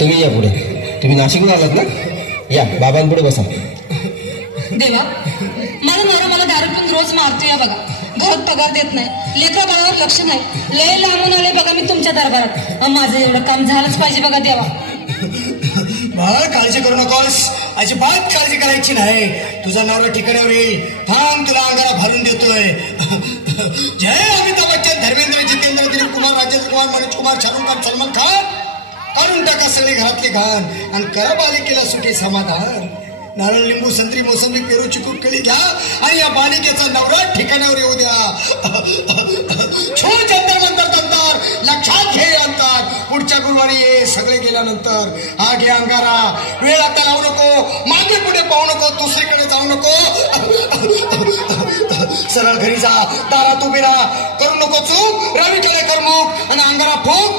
तुम्ही या पुढे. तुम्ही नाशिकला आलात ना? या बाबांपुढे बसा. देवा, माझा नवरा मला दारू पिऊन रोज मारतो. या बघा, घरात पगार देत नाही, लेकरा बाळावर लक्ष नाही. लय लांबून आले बघा मी तुमच्या दरबारात. माझं एवढं काम झालंच पाहिजे बघा देवा. बाळ, काळजी करू नकोस, अजिबात काळजी करायची नाही. तुझा नवरा ठिकाणावर येईल. थांब, तुला अंगारा घालून देतोय. जय अमिताभ बच्चन, धर्मेंद्र, जितेंद्र, दिलीप कुमार, राजेंद्र कुमार, मनोज कुमार, शाहरुख खान, सलमान खान, काढून टाका सगळे घरातले घाण आणि करा बालिकेला सुखी समाधान. नारळ, लिंबू, संत्री, मोसंबी, पेरू, चिकू, केळी घ्या आणि या बालिकेचा नवरा ठिकाणावर येऊ द्या. छो जंतर मंतर तंतर, लक्षात घे अंतर. पुढच्या गुरुवारी ये, सगळे गेल्यानंतर. हा घे अंगारा. वेळ आता लावू नको, मागे पुढे पाहू नको, दुसरीकडे जाऊ नको. सरळ घरी जा, दारात उभी राहा. करू नको चूक, रवीकडे कर मग आणि अंगारा फूक.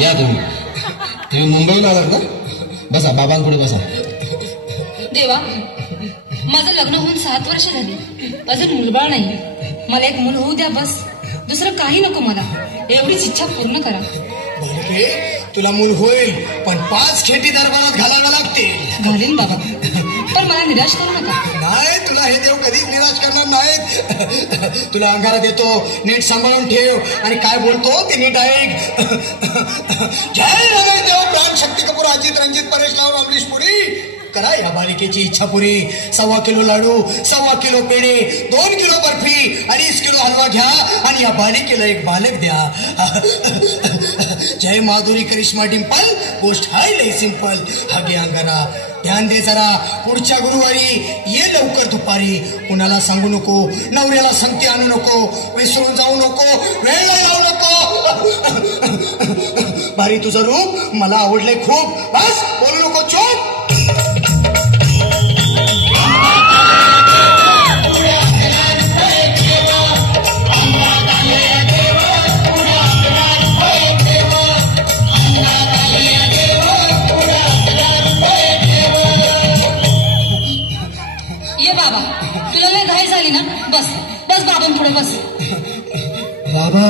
या तुम्ही मुंबईला आलात ना? बसा, बाबांपुढे बसा. देवा, माझं लग्न होऊन 7 वर्ष झाली, अजून मुलबाळ नाही. मला एक मूल होऊ द्या बस, दुसरं काही नको मला. एवढीच इच्छा पूर्ण करा. तुला मूल होईल, पण 5 खेटी दरबारात घालाव्या लागतील. घालीन बाबा, पण मला निराश करू नका. नाही, तुला हे देव कधीच निराश करणार नाहीत. तुला अंगारा देतो, नीट सांभाळून ठेव आणि काय बोलतो ते नीट ऐक. जय रमेश देव, प्राण, शक्ती कपूर, अजित, रंजित, परेश राव, अमरीश पुरी, करा या बालिकेची इच्छा पुरी. 1.25 किलो लाडू, 1.25 किलो पेढे, 2 किलो बर्फी, 2.5 किलो हलवा घ्या आणि या बालिकेला एक बालक द्या. जय माधुरी, करिश्मा, डिंपल, गोष्ट हाय लय सिंपल. हा घे अंगारा. ध्यान दे जरा, पुढच्या गुरुवारी ये लवकर दुपारी. कुणाला सांगू नको, नवऱ्याला संगती आणू नको, विसरून जाऊ नको, वेळ लावू नको. भारी तुझं रूप मला आवडले खूप. बस, बोलू नको, चोप. बस. बाबा,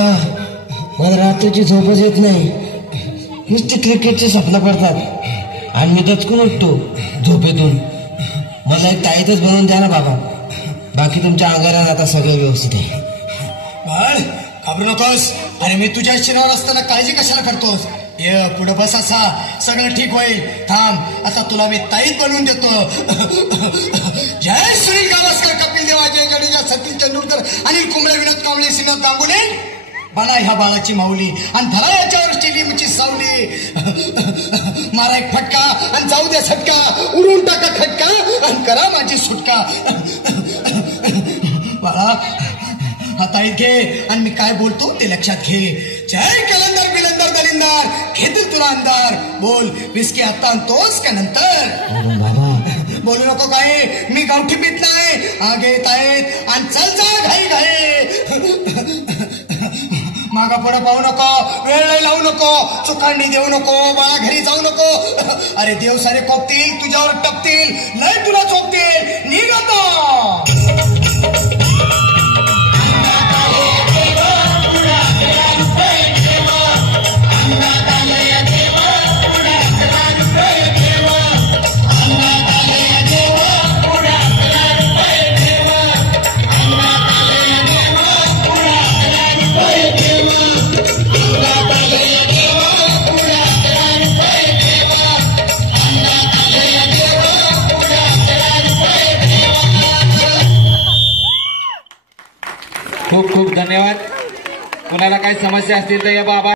मला रात्रीची झोपच येत नाही. नुसती क्रिकेटचे स्वप्न पडतात आणि मी दचकून उठतो झोपेतून. मला एक ताईतच बनवून द्या ना बाबा. बाकी तुमच्या अंगारात आता सगळं व्यवस्थित आहे. बाळ, घाबरू नकोस. अरे मी तुझ्या शिरावर असताना काळजी कशाला करतोस? ये पुढे बस, असा सगळं ठीक होईल. थांब, आता तुला मी ताईत बनवून देतो. जय सुनील गावस्कर, कपिल देव, अजय जडेजा, सचिन तेंडुलकर, अनिल कुंबळे, विनोद कांबळे, श्रीनाथ गांगुले, बना ह्या बाळाची माऊली आणि धरा याच्यावर चिलीमची सावली. मारा एक फटका आणि जाऊ द्या सटका, उडून टाका खटका आणि करा माझी सुटका. बाळा, हात घे आणि मी काय बोलतो ते लक्षात घे. जय कलंदर, बिलंदर, दलिंदर, घेतील तुला अंधार. बोल, विस्की आता आणतोस का नंतर? बोलू नको काय, मी गावठी पित नाही. आगे येत आहेत आणि चल जा घाई घाई. मागा पुढं पाहू नको, वेळ लावू नको, चुकांडी देऊ नको, बाळा घरी जाऊ नको. अरे देव सारे कोपतील, तुझ्यावर टपतील, लय तुला चोपतील. निघतो. खूप खूप धन्यवाद. कुणाला काही समस्या असतील तर या बाबा